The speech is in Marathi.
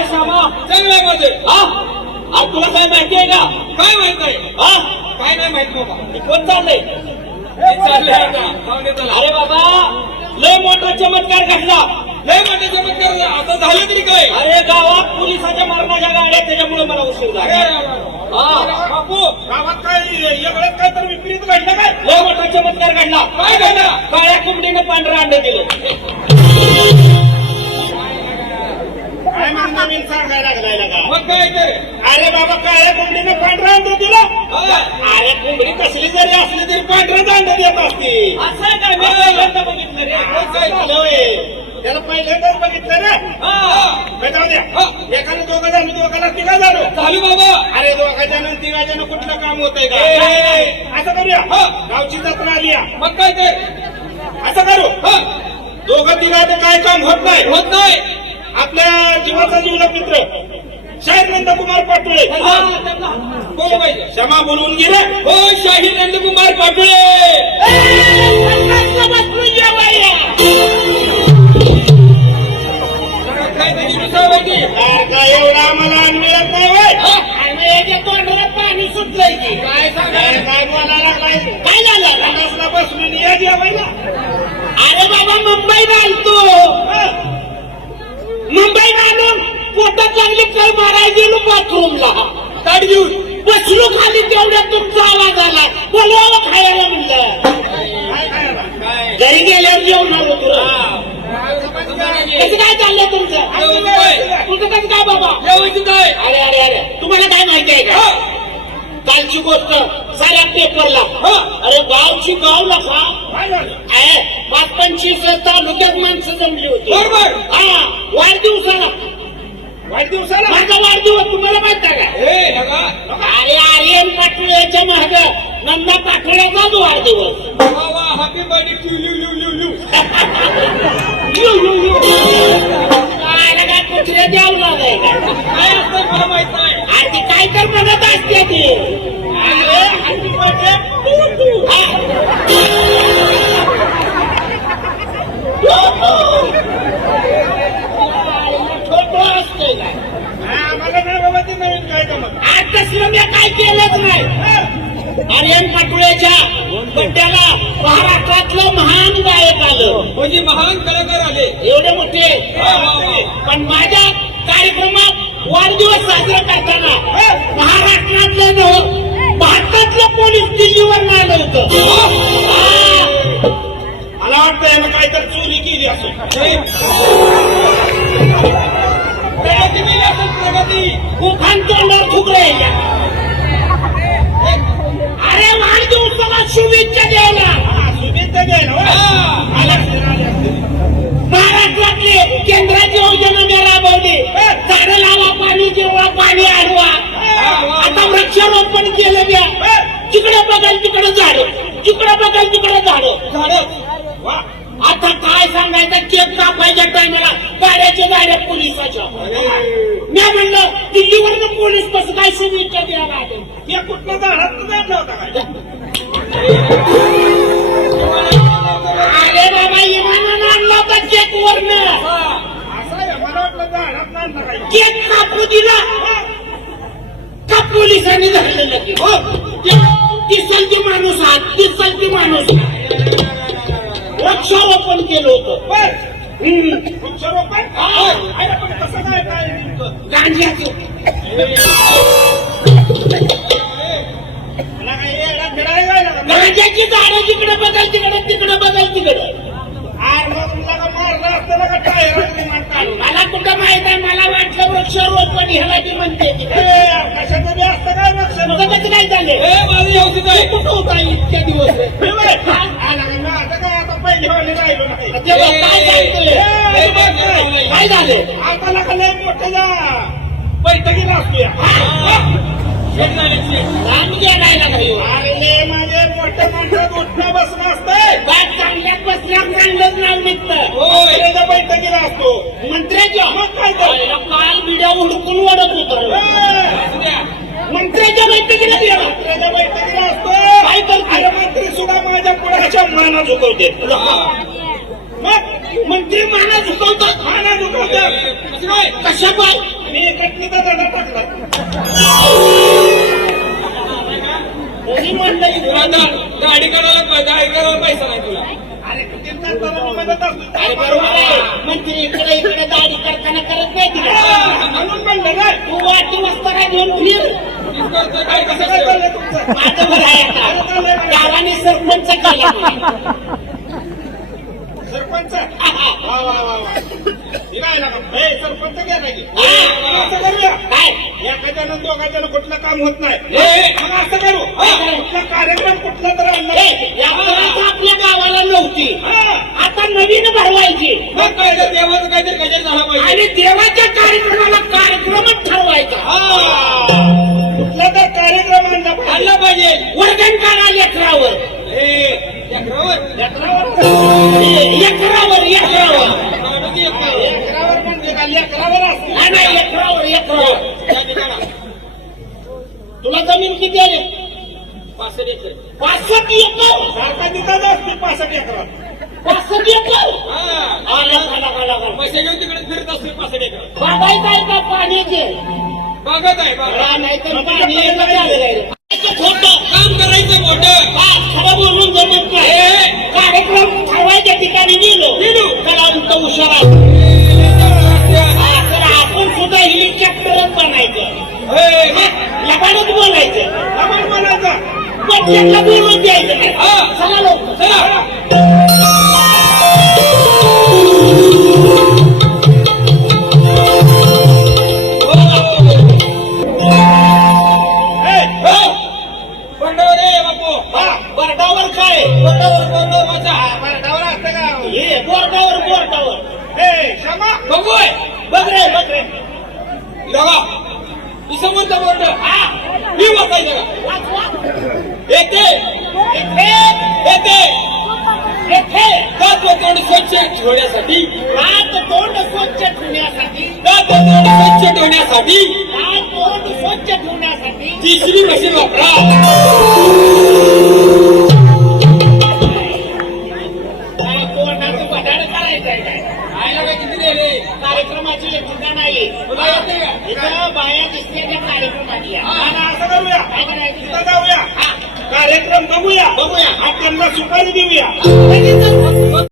रे श्यामा चांगला मध्ये. हा? आज तुला काय माहिती आहे का? काय माहीत नाही हा? काय नाही माहीत बाबा. कोण चाललंय? हे चाललंय? अरे बाबा लय मोठा चमत्कार मग काय तर अरे बाबा काळ्या कोंबडीनं पांढरा अंड दिलं. अरे कोंबडी कसली जरी असली तरी पांढरं अंड देत असते. असं आहे काय? मी पहिल्यांदा बघितलं रे. झालं होय? त्याला पहिल्यांदाच बघितलं रे. हा. बरं जाऊ द्या. हा. एकानं दोघं जण दोघाला तिघा झालो. चालू बाबा. अरे दोघा जण तिघा जण कुठलं काम होतंय का? ए, ए, ए. असं करूया. हा. गावची जत्रा आली या. मग काय तर असं करू. दोघं तिघाचं काय काम होत नाही? होत नाही. आपल्या जीवाचा जीवला मित्र. शाहीर नंदकुमार पाटोळे. हा, क्षमा बोलवून गेले हो शाहीर नंदकुमार पाटोळे. मारायला गेलो बाथरूमला घेऊन बसलो खाली तेवढ्यात तुमचा आवाज आला बोलवा खायला म्हणलं काय खायला? काय? घरी गेल्यावर जेवणार होतो कसं काय चाललंय तुमचं जेवण काय? तुमचं कसं काय बाबा काय अरे अरे अरे तुम्हाला काय माहिती आहे का हा. कालची गोष्ट साऱ्या पेपरला हा. अरे गावची गावला का काय झालं? आहे, पाच पंचवीस तालुक्यात माणसं जमली होती बरोबर. हा वाढदिवसाला वाढदिवसाला? माझा वाढदिवस तुम्हाला माहीत आहे का? अरे आर्यन पाटोळ्याच्या महाग नंदा पाटोळ्याचाच वाढदिवस. Happy birthday to you you you you you, you, you. काय काय कुत्र्या द्यावं लागाय का काय असतं मला माहीत नाही. अरे ती काय तर म्हणत असते ती. अरे happy birthday. पाटोळ्याच्या बड्ड्याला महाराष्ट्रातलं महान गायक आलं. म्हणजे महान कलाकार आले. एवढे मोठे. पण माझ्या कार्यक्रमात वाढदिवस साजरा करताना महाराष्ट्रातलं भारतातलं पोलीस दिल्लीवर आलं होतं. हा. मला वाटतं यानं काहीतरी चोरी केली असेल. हे. प्रगती उखाण तोंडावर थुकलं अरे वाढदिवसाला शुभेच्छा द्यायला हा, शुभेच्छा द्यायला होय? हा. आले असतील, आले असतील. महाराष्ट्रातले केंद्राची योजना मी राबवली झाडं लावा पाणी जिरवा पाणी आडवा आता वृक्षारोपण केलं द्या जिकडे बघाल तिकडे झाड जिकडे बघाल तिकडे झाड झाडं वा. आता काय सांगायचं कापायच्या टायमाला. गाड्याच्या गाड्या पोलिसाच्या. मी म्हणलं दिल्लीवरनं पोलीस कसं काय शुभेच्छा द्यायला आले हे कुठलं झाडात जायचं होता अरे बाबा इमानानं आणला होता केक वरनं केक कापू दिला. का पोलिसांनी धरलेलं की हो. दिसल की माणूस हा दिसल की माणूस. वृक्षारोपण केलं होतं. वृक्षारोपण. अरे पण कसं काय काय? गांजाचं? गांजाची झाडं जिकडे बघाल तिकडे तिकडे बघाल तिकडे मला कुठं माहीत आहे मला वाटलं वृक्षारोपण ह्याला ती म्हणते. कशाचं बी असतं काय वृक्षारोपण? कसं काय झालं हे कुठं होता इतक्या दिवस काय झालं? आता नका लय मोठं जा? बैठकीला असतोया. अरे माझे उठणं बसणं काय चांगल्यात बसल्या चांगलंच नाव निघतं. होय. बैठकीला असतो मंत्र्याच्या. मग काय काल बिड्या हुडकून वडत होत ए, असू द्या. मंत्र्याच्या बैठकीला गेला त्याच्या बैठकीला असतो काय करतो? अरे मंत्री सुद्धा माझ्या पुढे माना झुकवते. मग मंत्री माना झुकवतात माना काय कशा पाय मी कटणीचा दंडा टाकला कोणी म्हणलं गा- गाडी करायला गाडी करायला पैसा नाही तुला. अरे मंत्री इकडे इकडे दाढी करताना करत नाही तिला. म्हणून म्हणलं काय तू वाटी वाजता काय घेऊन फिर काय कसं काय आहे आता गावाने सरपंच केला सरपंच? वा वा वा वा. हे काय ना हे सरपंच घ्या नाही असं करूया. काय? एखाद्यानं दोघांच्यानं कुठलं काम होत नाही. ए, मग असं करू. हा, कुठला कार्यक्रम कुठला तर आणला आपल्या गावाला नव्हती. हा, आता नवीन भरवायची. मग काय तर देवाचं काहीतरी गजर झाला पाहिजे? आणि देवाच्या कार्यक्रमाला ठिकाणी तुला जमीन किती आहे पाचशे एकर. पासष्ट एकर? सारखा तिथंच असते पासष्ट पासष्ट एकर? हा. आला आला आला आला पैसे घेऊन तिकडे फिरत असते पाचशे एकर. बागायत आहे का पाण्याचे? बघत आहे बघा नाही तर पाणी आहे. खोटं. काम करायचं मोठं खरं बोलून जमत नाही. कार्यक्रम ठरवायच्या ठिकाणी गेलो. गेलो. कलावंत हुशार क्षमा बघू रे बघ रे. बघा मी समजता बोर्ड हा. मी वाचायचं का. येते. येते. येथे. दात व तोंड स्वच्छ ठेवण्यासाठी. हात तोंड स्वच्छ ठेवण्यासाठी. दात व तोंड स्वच्छ ठेवण्यासाठी. हात तोंड स्वच्छ ठेवण्यासाठी. तिसरी मशीन वापरा. तोंडाचं बटाड करायचंय काय आयला काय किती दिले कार्यक्रमाची ठिकाण आहे इथं बाया दिसते त्या कार्यक्रमातल्या. आणि असं करूया काय करायचं? तिथं जाऊया. कार्यक्रम बघूया. बघूया. आणि त्यांना सुपारी देऊया.